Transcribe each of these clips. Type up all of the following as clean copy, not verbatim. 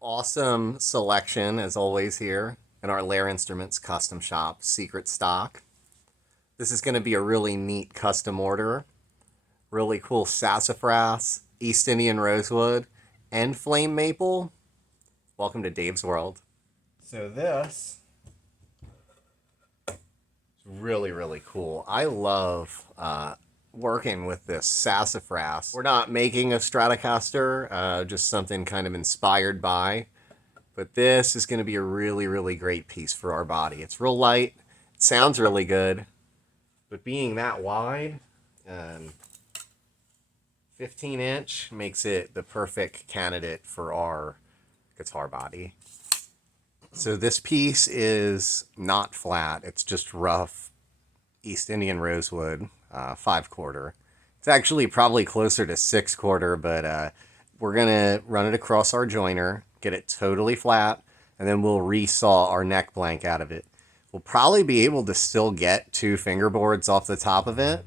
Awesome selection as always here in our Lehr Instruments custom shop secret stock. This is going to be a really neat custom order. Really cool sassafras, East Indian rosewood, and flame maple. Welcome to Dave's World. So this is really, really cool. I love working with this sassafras. We're not making a Stratocaster, just something kind of inspired by. But this is going to be a really, really great piece for our body. It's real light. It sounds really good. But being that wide, 15-inch makes it the perfect candidate for our guitar body. So this piece is not flat. It's just rough East Indian rosewood, 5/4. It's actually probably closer to 6/4, but we're going to run it across our joiner, get it totally flat, and then we'll resaw our neck blank out of it. We'll probably be able to still get 2 fingerboards off the top of it,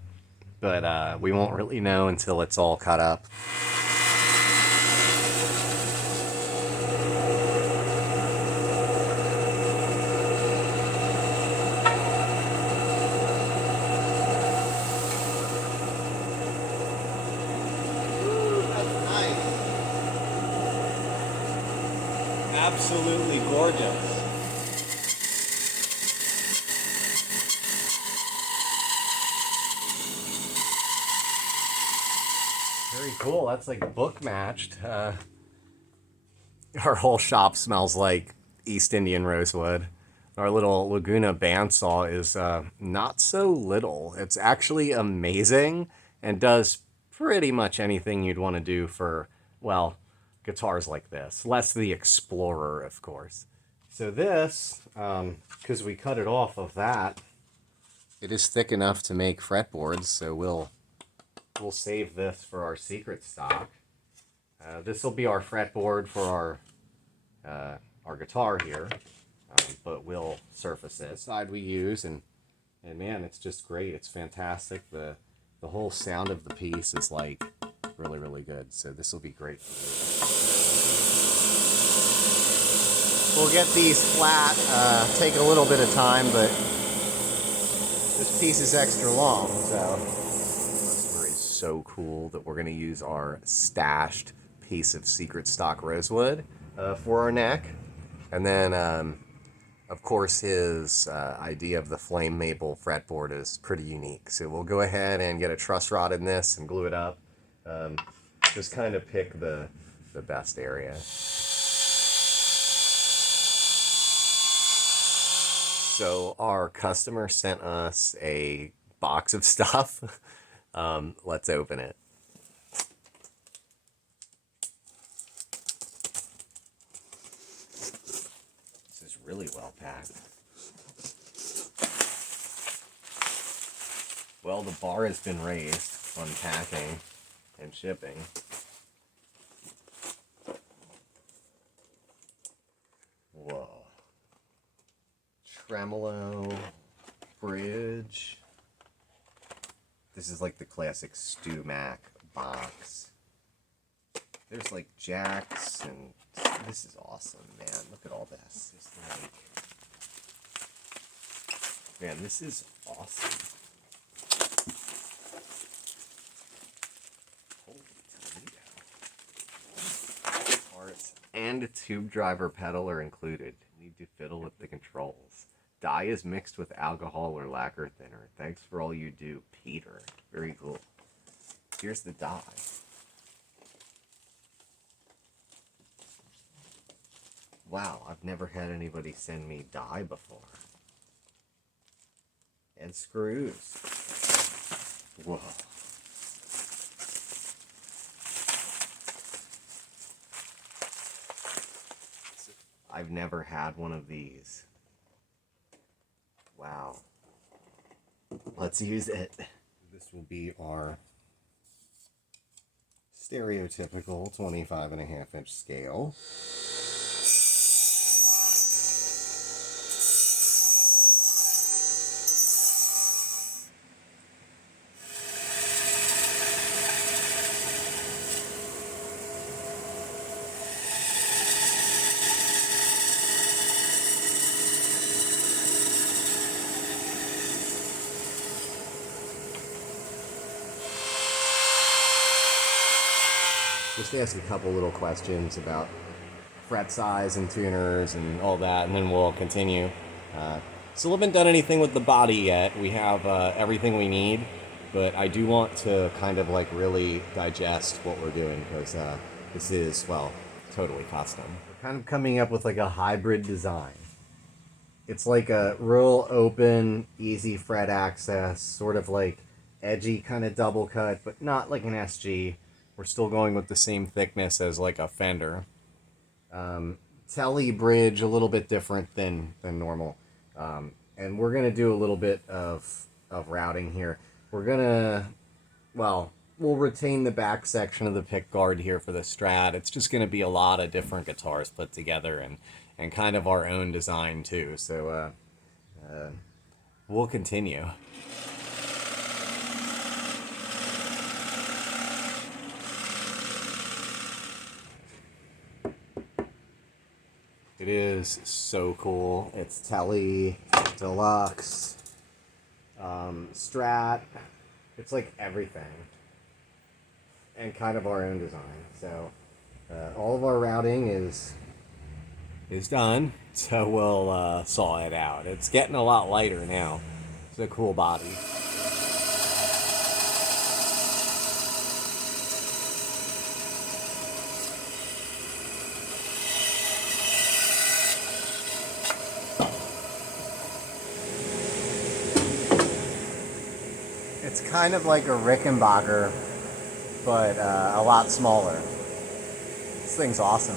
but we won't really know until it's all cut up. Absolutely gorgeous. Very cool. That's like book matched. Our whole shop smells like East Indian rosewood. Our little Laguna bandsaw is not so little. It's actually amazing and does pretty much anything you'd want to do for, well, guitars like this. Less the Explorer, of course. So this, because we cut it off of that, it is thick enough to make fretboards, so we'll save this for our secret stock. This will be our fretboard for our guitar here, but we'll surface it. The side we use, and man, it's just great. It's fantastic. The whole sound of the piece is like really, really good. So this will be great. We'll get these flat. Take a little bit of time, but this piece is extra long, so customer is so cool that we're going to use our stashed piece of secret stock rosewood for our neck. And then, of course, his idea of the flame maple fretboard is pretty unique. So we'll go ahead and get a truss rod in this and glue it up. Just kind of pick the best area. So our customer sent us a box of stuff. Let's open it. This is really well packed. Well, the bar has been raised on packing and shipping. Whoa. Tremolo, bridge. This is like the classic Stu Mac box. There's like jacks, and this is awesome, man. Look at all this. It's like, man, this is awesome. Holy Toledo. Parts and a tube driver pedal are included. Need to fiddle with the controls. Dye is mixed with alcohol or lacquer thinner. Thanks for all you do, Peter. Very cool. Here's the dye. Wow, I've never had anybody send me dye before. And screws. Whoa. I've never had one of these. Wow. Let's use it. This will be our stereotypical 25.5-inch scale. just ask a couple little questions about fret size and tuners and all that, and then we'll continue. Still haven't done anything with the body yet. We have everything we need, but I do want to kind of like really digest what we're doing because this is, well, totally custom. We're kind of coming up with like a hybrid design. It's like a real open, easy fret access, sort of like edgy kind of double cut, but not like an SG. We're still going with the same thickness as like a Fender. Telly bridge a little bit different than normal. And we're going to do a little bit of routing here. We're going to, well, we'll retain the back section of the pick guard here for the Strat. It's just going to be a lot of different guitars put together and kind of our own design too. So we'll continue. It is so cool. It's Telly, Deluxe, Strat. It's like everything. And kind of our own design. So all of our routing is done. So we'll saw it out. It's getting a lot lighter now. It's a cool body. It's kind of like a Rickenbacker, but a lot smaller. This thing's awesome.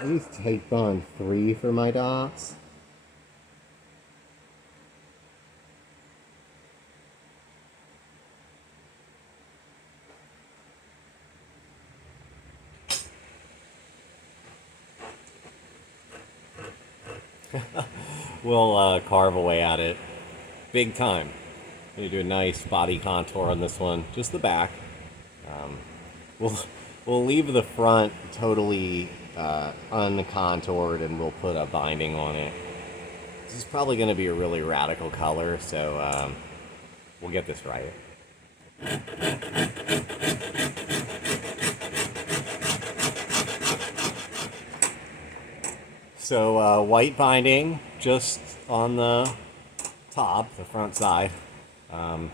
I used tape on 3 for my dots. We'll carve away at it big time. I'm gonna do a nice body contour on this one, just the back. We'll leave the front totally uncontoured, and we'll put a binding on it. This is probably going to be a really radical color, so we'll get this right. So white binding just on the top, the front side. We'll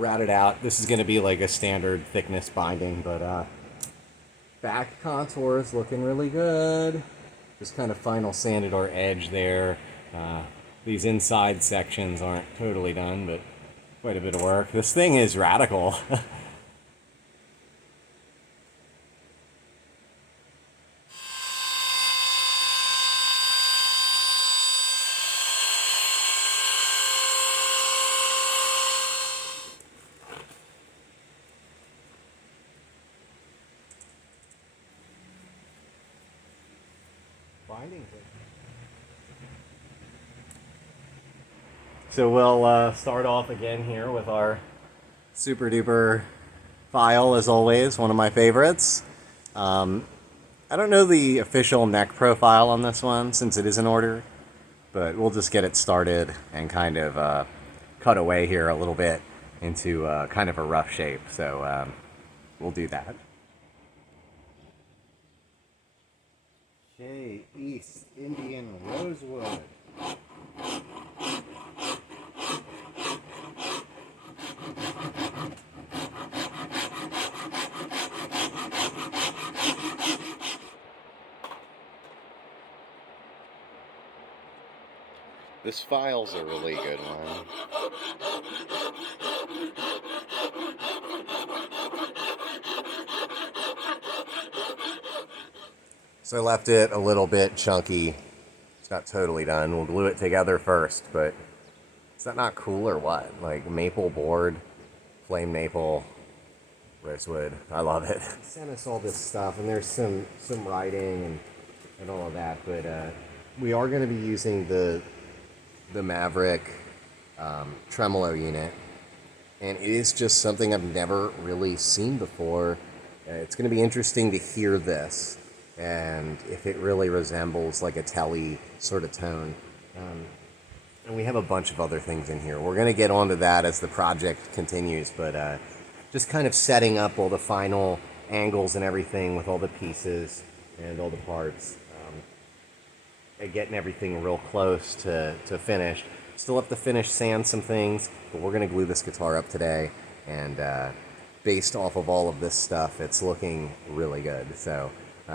route it out. This is going to be like a standard thickness binding, but back contour is looking really good. Just kind of final sanded our edge there. These inside sections aren't totally done, but quite a bit of work. This thing is radical. So we'll start off again here with our super duper file, as always, one of my favorites. I don't know the official neck profile on this one since it is in order, but we'll just get it started and kind of cut away here a little bit into kind of a rough shape. So we'll do that. Okay, East Indian Rosewood. This file's a really good one. So I left it a little bit chunky. It's not totally done. We'll glue it together first, but is that not cool or what? Like maple board, flame maple, rosewood. I love it. He sent us all this stuff, and there's some writing and all of that, but we are going to be using the Maverick tremolo unit, and it is just something I've never really seen before. It's going to be interesting to hear this and if it really resembles like a telly sort of tone. And we have a bunch of other things in here. We're going to get onto that as the project continues, but just kind of setting up all the final angles and everything with all the pieces and all the parts, and getting everything real close to finished. Still have to finish sand some things, but we're going to glue this guitar up today, and based off of all of this stuff, it's looking really good. So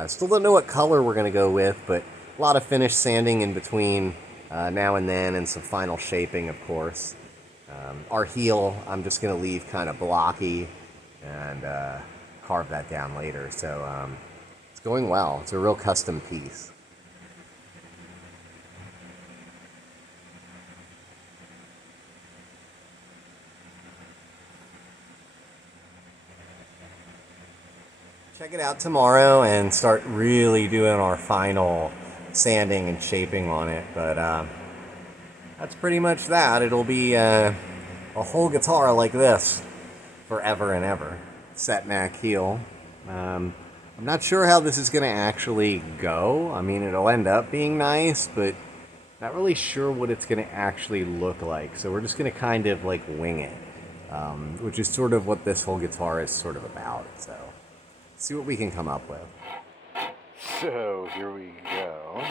still don't know what color we're going to go with, but a lot of finished sanding in between now and then, and some final shaping, of course. Our heel, I'm just going to leave kind of blocky and carve that down later. So it's going well. It's a real custom piece. Check it out tomorrow and start really doing our final sanding and shaping on it. But that's pretty much that. It'll be a whole guitar like this forever and ever. Set neck heel. I'm not sure how this is going to actually go. I mean, it'll end up being nice, but not really sure what it's going to actually look like. So we're just going to kind of like wing it, which is sort of what this whole guitar is sort of about. So see what we can come up with. So here we go.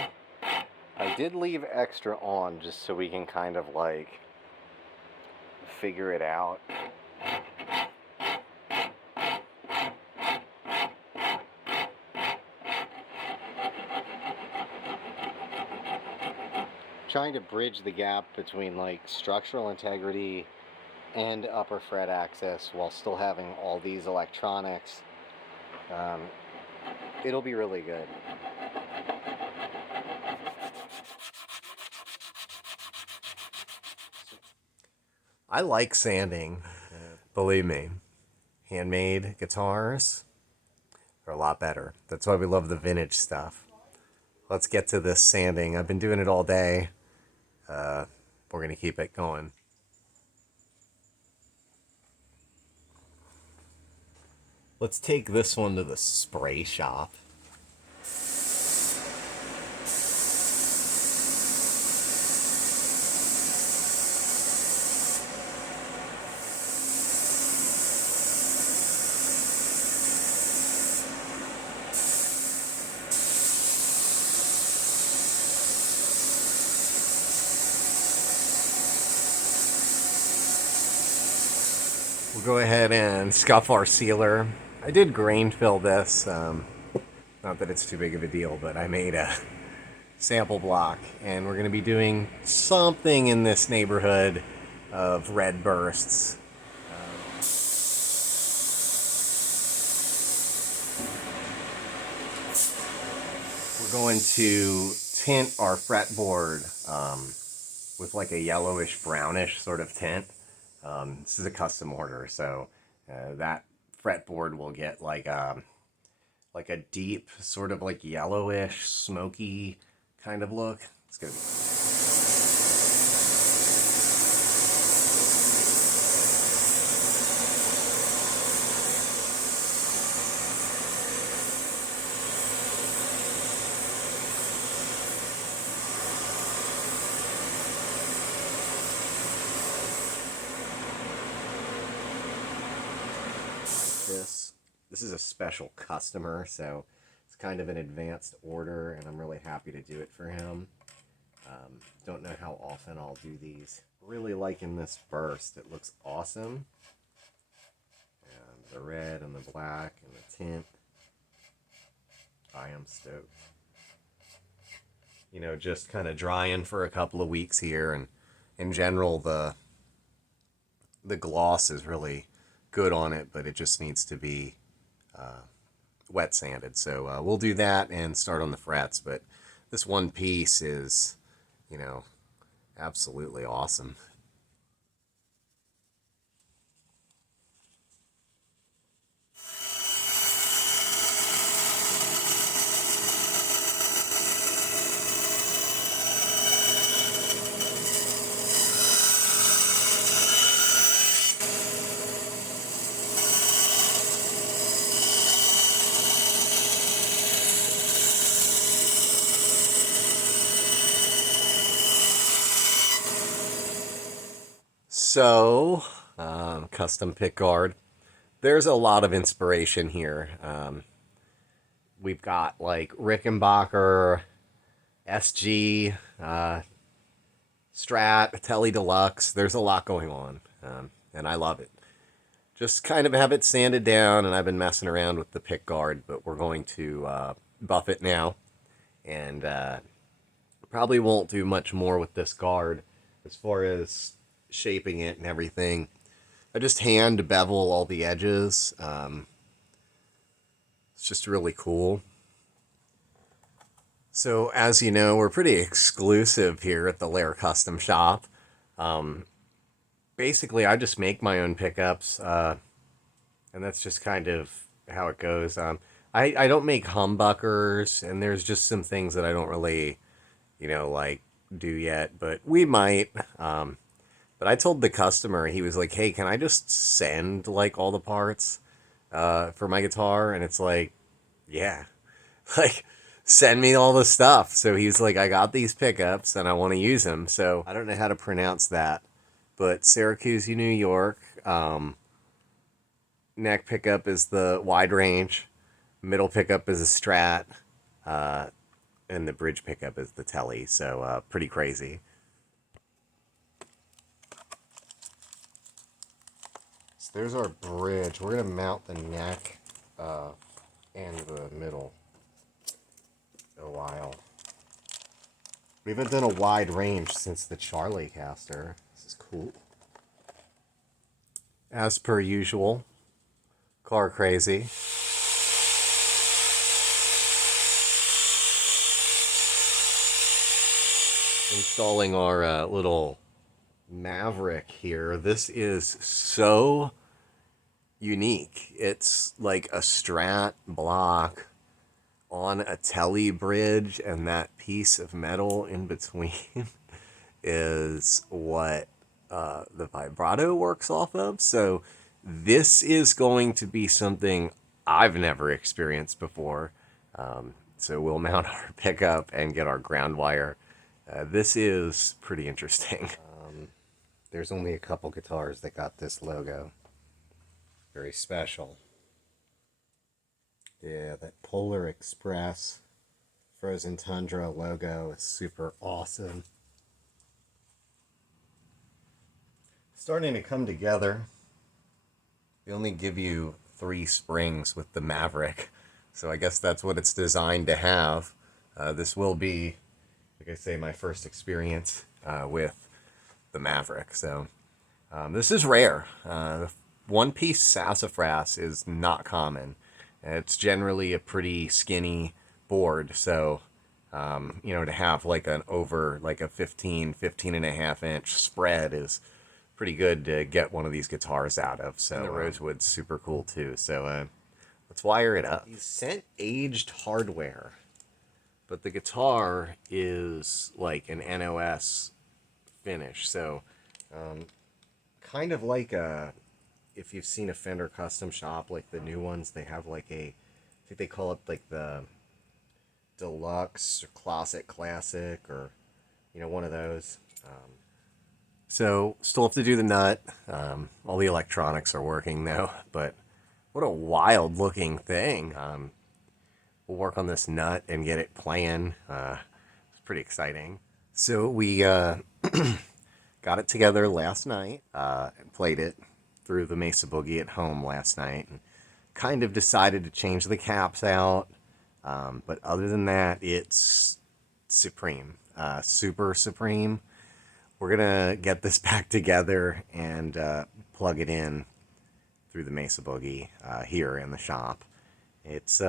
I did leave extra on just so we can kind of like figure it out. Trying to bridge the gap between like structural integrity and upper fret access while still having all these electronics. It'll be really good. I like sanding, believe me. Handmade guitars are a lot better. That's why we love the vintage stuff. Let's get to this sanding. I've been doing it all day. We're going to keep it going. Let's take this one to the spray shop. We'll go ahead and scuff our sealer. I did grain fill this. Not that it's too big of a deal, but I made a sample block, and we're going to be doing something in this neighborhood of red bursts. We're going to tint our fretboard with like a yellowish brownish sort of tint. This is a custom order, so that fretboard will get like a deep sort of like yellowish, smoky kind of look. It's gonna be. This is a special customer, so it's kind of an advanced order, and I'm really happy to do it for him. Don't know how often I'll do these. Really liking this burst. It looks awesome. And the red and the black and the tint. I am stoked. You know, just kind of drying for a couple of weeks here, and in general the gloss is really good on it, but it just needs to be wet sanded. So we'll do that and start on the frets. But this one piece is, you know, absolutely awesome. So, custom pick guard. There's a lot of inspiration here. We've got like Rickenbacker, SG, Strat, Tele Deluxe. There's a lot going on, and I love it. Just kind of have it sanded down, and I've been messing around with the pick guard, but we're going to buff it now, and probably won't do much more with this guard as far as shaping it and everything. I just hand bevel all the edges. It's just really cool. So, as you know, we're pretty exclusive here at the Lehr Custom Shop. Basically, I just make my own pickups, and that's just kind of how it goes. I don't make humbuckers, and there's just some things that I don't really, like do yet, but we might. But I told the customer, he was like, "Hey, can I just send like all the parts for my guitar?" And it's like, "Yeah, like send me all the stuff." So he's like, "I got these pickups and I want to use them." So I don't know how to pronounce that, but Syracuse, New York. Neck pickup is the wide range, middle pickup is a Strat, uh, and the bridge pickup is the Tele. So pretty crazy. So there's our bridge. We're gonna mount the neck and the middle in a while. We haven't done a wide range since the Charlie caster. This is cool. As per usual, car crazy. Installing our little Maverick here. This is so unique. It's like a Strat block on a Tele bridge, and that piece of metal in between is what the vibrato works off of. So this is going to be something I've never experienced before. So we'll mount our pickup and get our ground wire. This is pretty interesting. There's only a couple guitars that got this logo. Very special. Yeah, that Polar Express Frozen Tundra logo is super awesome. Starting to come together. They only give you 3 springs with the Maverick, so I guess that's what it's designed to have. This will be, like I say, my first experience with the Maverick. So this is rare. One-piece Sassafras is not common. It's generally a pretty skinny board, so to have like an over like a 15 and a half inch spread is pretty good to get one of these guitars out of. So and the Rosewood's super cool too. So let's wire it up. He sent aged hardware, but the guitar is like an NOS finish. So kind of like if you've seen a Fender custom shop, like the new ones, they have like I think they call it like the deluxe or classic, or one of those. So still have to do the nut. All the electronics are working though, but what a wild looking thing. We'll work on this nut and get it playing. It's pretty exciting. So we got it together last night and played it through the Mesa Boogie at home last night, and kind of decided to change the caps out. But other than that, it's supreme, super supreme. We're gonna get this back together and plug it in through the Mesa Boogie here in the shop. It's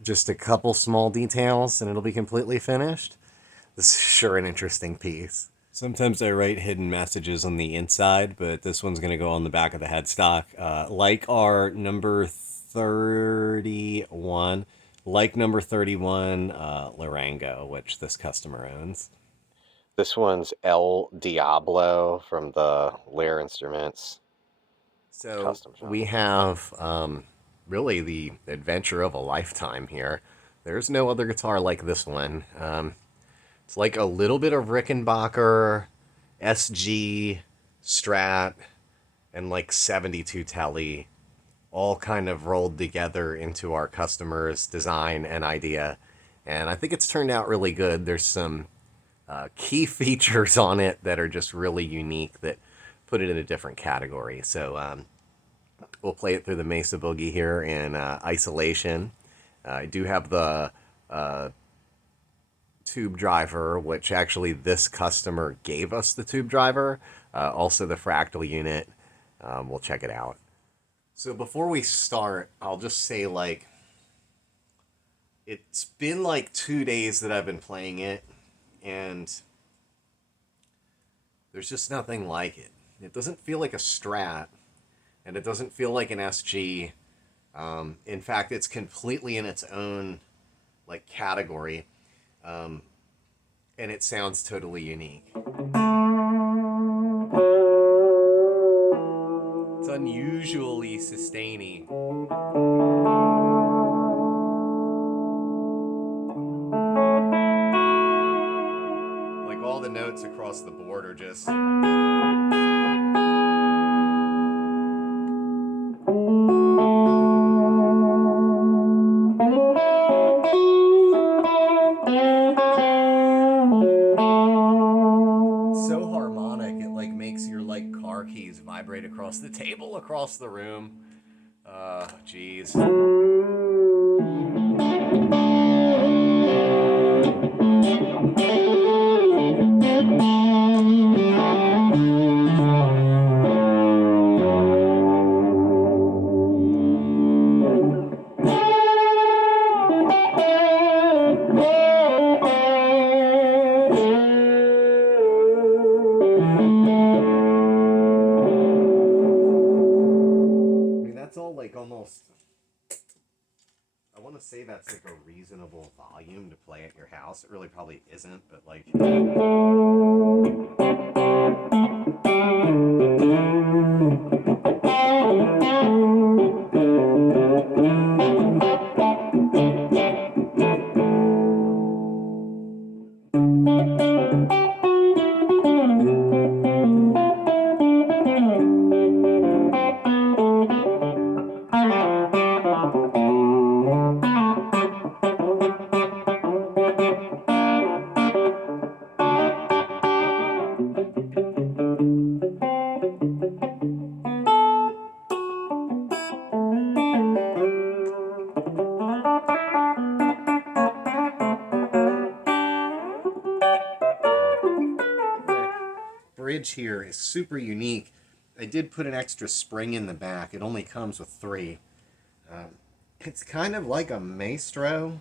just a couple small details and it'll be completely finished. This is sure an interesting piece. Sometimes I write hidden messages on the inside, but this one's going to go on the back of the headstock. Like our number 31, Larango, which this customer owns. This one's El Diablo from the Lehr Instruments. So we have really the adventure of a lifetime here. There's no other guitar like this one. It's like a little bit of Rickenbacker, SG, Strat, and like 72 Telly all kind of rolled together into our customer's design and idea. And I think it's turned out really good. There's some key features on it that are just really unique that put it in a different category. So we'll play it through the Mesa Boogie here in isolation. I do have the tube driver, which actually this customer gave us the tube driver. Also the fractal unit. We'll check it out. So before we start, I'll just say, like, it's been like 2 days that I've been playing it, and there's just nothing like it. It doesn't feel like a Strat, and it doesn't feel like an SG. In fact, it's completely in its own like category, and it sounds totally unique. It's unusually sustainy. Like, all the notes across the board are just... so harmonic, it like makes your like car keys vibrate across the table, across the room. Jeez. Almost, I want to say that's like a reasonable volume to play at your house. It really probably isn't, but like... bridge here is super unique. I did put an extra spring in the back. It only comes with 3. It's kind of like a Maestro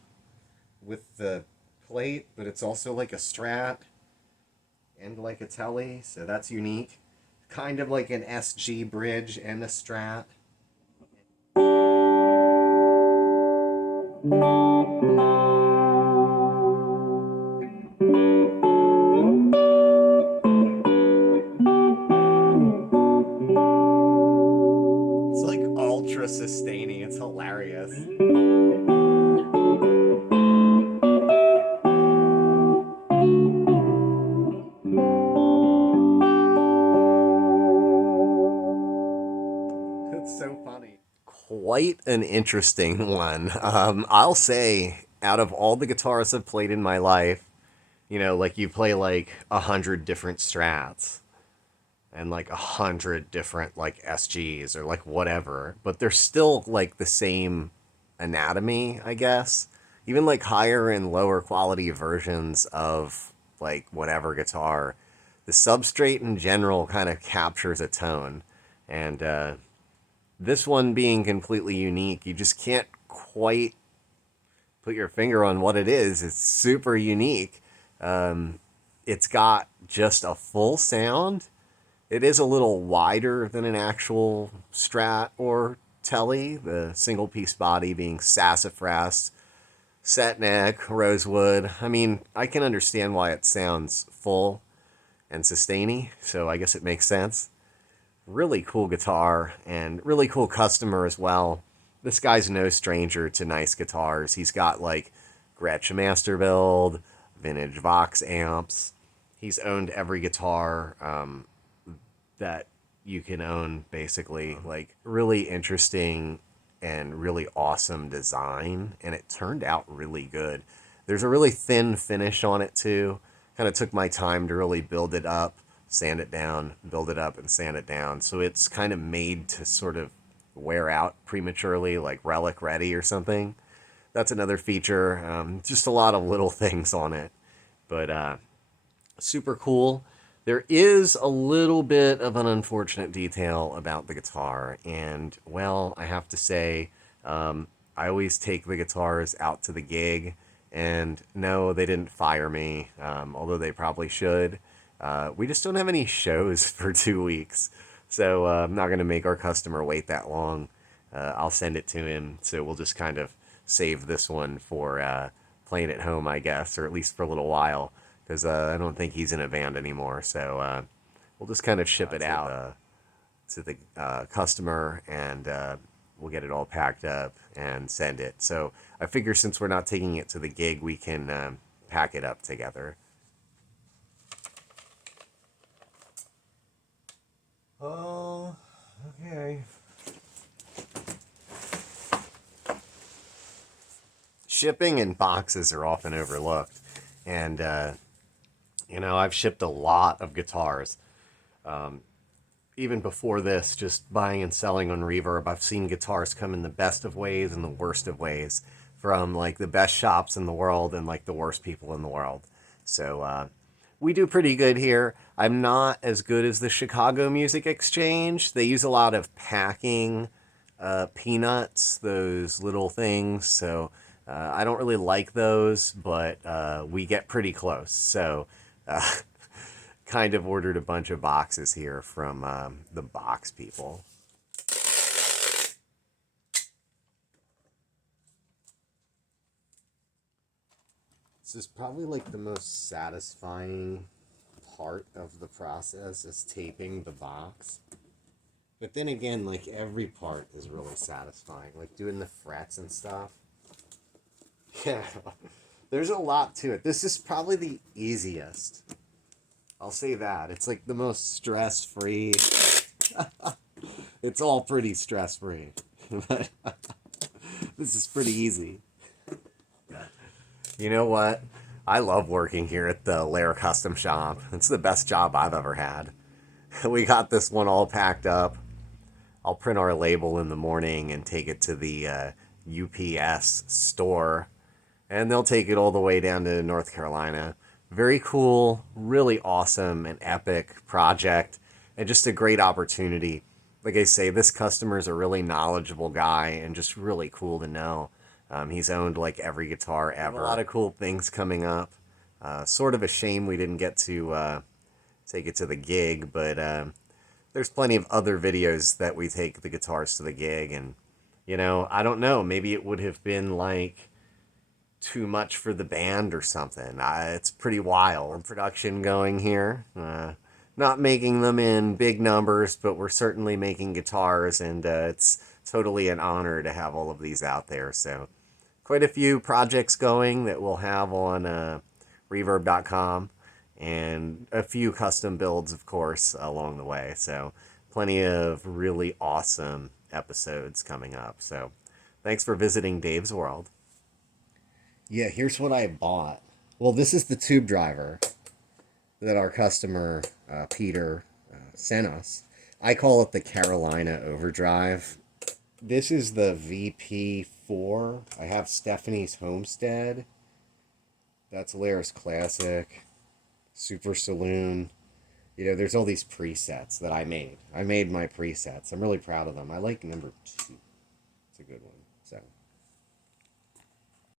with the plate, but it's also like a Strat and like a Telly, so that's unique. Kind of like an SG bridge and a Strat. It's like ultra sustaining. It's hilarious. It's so funny. Quite an interesting one. I'll say, out of all the guitars I've played in my life, you know, like, you play like 100 different Strats and like 100 different like SGs or like whatever, but they're still like the same anatomy, I guess. Even like higher and lower quality versions of like whatever guitar, the substrate in general kind of captures a tone. And this one being completely unique, you just can't quite put your finger on what it is. It's super unique. It's got just a full sound. It is a little wider than an actual Strat or Telly, the single piece body being Sassafras, set neck, Rosewood. I mean, I can understand why it sounds full and sustainy, so I guess it makes sense. Really cool guitar and really cool customer as well. This guy's no stranger to nice guitars. He's got like Gretsch Master Build, vintage Vox amps. He's owned every guitar that you can own, basically. Like, really interesting and really awesome design, and it turned out really good. There's a really thin finish on it too. Kind of took my time to really build it up, sand it down, build it up, and sand it down. So it's kind of made to sort of wear out prematurely, like relic ready or something. That's another feature. Just a lot of little things on it, but super cool. There is a little bit of an unfortunate detail about the guitar, and well, I have to say, I always take the guitars out to the gig, and no, they didn't fire me, although they probably should. We just don't have any shows for 2 weeks, so I'm not going to make our customer wait that long. I'll send it to him, so we'll just kind of save this one for playing at home, I guess, or at least for a little while, because I don't think he's in a band anymore. So we'll just kind of ship it out to the customer, and we'll get it all packed up and send it. So I figure since we're not taking it to the gig, we can pack it up together. Oh, okay. Shipping and boxes are often overlooked. And, I've shipped a lot of guitars. Even before this, just buying and selling on Reverb, I've seen guitars come in the best of ways and the worst of ways from like the best shops in the world and like the worst people in the world. So we do pretty good here. I'm not as good as the Chicago Music Exchange. They use a lot of packing peanuts, those little things. So I don't really like those, but we get pretty close. So kind of ordered a bunch of boxes here from the box people. This is probably like the most satisfying part of the process is taping the box. But then again, like every part is really satisfying, like doing the frets and stuff. Yeah, there's a lot to it. This is probably the easiest. I'll say that. It's like the most stress-free. It's all pretty stress-free. But this is pretty easy. You know what? I love working here at the Lehr Custom Shop. It's the best job I've ever had. We got this one all packed up. I'll print our label in the morning and take it to the UPS store, and they'll take it all the way down to North Carolina. Very cool, really awesome and epic project, and just a great opportunity. Like I say, this customer is a really knowledgeable guy and just really cool to know. He's owned like every guitar ever. A lot of cool things coming up. Sort of a shame we didn't get to take it to the gig, but there's plenty of other videos that we take the guitars to the gig, and I don't know, maybe it would have been like too much for the band or something. It's pretty wild production going here. Not making them in big numbers, but we're certainly making guitars, and it's totally an honor to have all of these out there. So quite a few projects going that we'll have on reverb.com, and a few custom builds, of course, along the way. So plenty of really awesome episodes coming up. So thanks for visiting Dave's World. Yeah, here's what I bought. Well, this is the tube driver that our customer, Peter, sent us. I call it the Carolina Overdrive. This is the VP4. I have Stephanie's Homestead. That's Lehr's Classic. Super Saloon. There's all these presets that I made. I made my presets. I'm really proud of them. I like number 2. It's a good one.